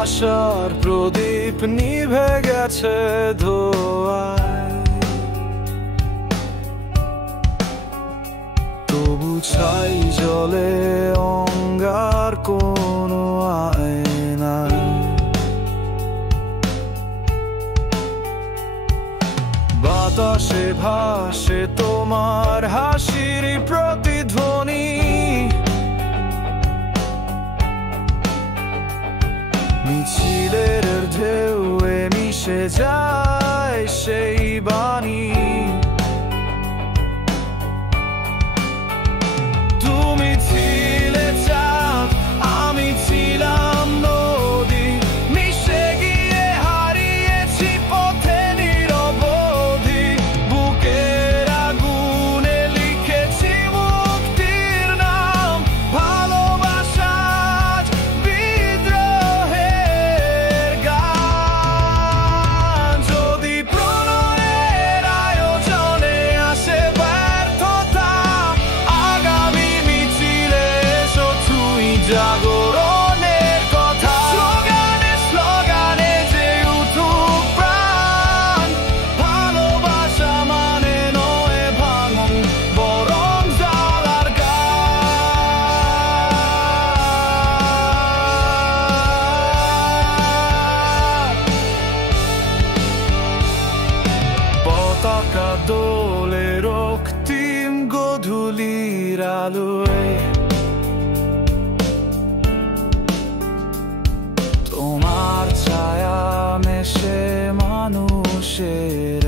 আশার প্রদীপ নিভে গেছে ধোঁয়ায়, তবু ছাই জলে অঙ্গার কোনো আয়নায়। বাতাসে ভাসে তোমার হাসির প্রতিধ্বনি, মিছিলের ঢেউয়ে মিশে যায় সেই বাণী। তুমি ছিলে চাঁদ, আমি ছিলাম নদী, মিশে গিয়ে হারিয়েছি পথে নিরবধি। বুকের আগুনে লিখেছি মুক্তির নাম, ভালোবাসা বিদ্রোহের গান। যদি প্রণয়ের আয়োজনে আসে ব্যর্থতা, আগামী মিছিলে এসো ছুঁই জাগরণের কথা। স্লোগানে স্লোগানে যে উঠুক প্রাণ, ভালোবাসা মানে নয় ভাঙন বরং জ্বালার গান। পতাকা দোলে রক্তিম গোধূলির আলোয়, তোমার ছায়া মেশে মানুষের